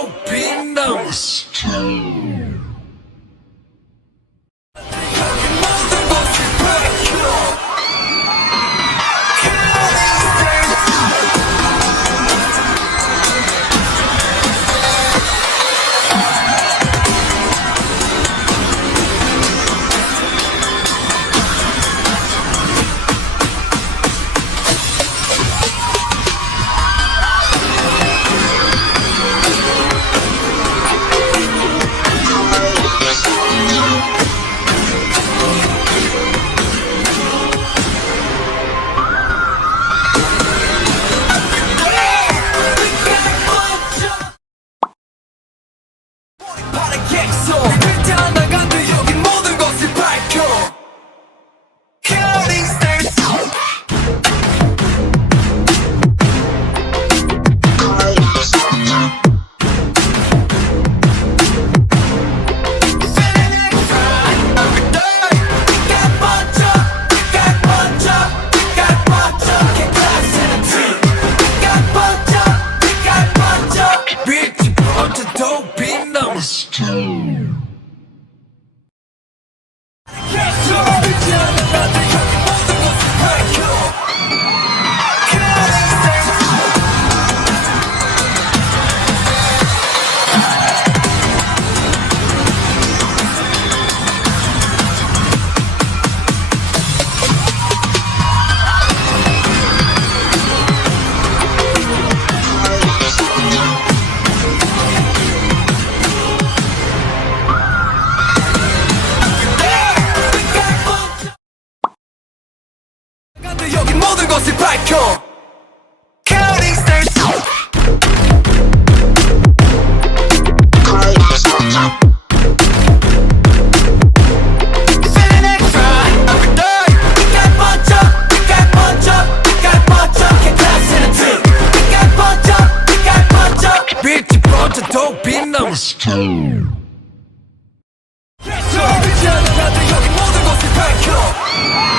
도핑 남 여기 모든 것을 밝혀 Counting stars Feeling extra every day We got bunch up, we got bunch up, we got bunch up Can't pass in a team We got bunch up, we got bunch up 빛이 번져 도핑 남 계속 빛이 않는 나들 여기 모든 것을 밝혀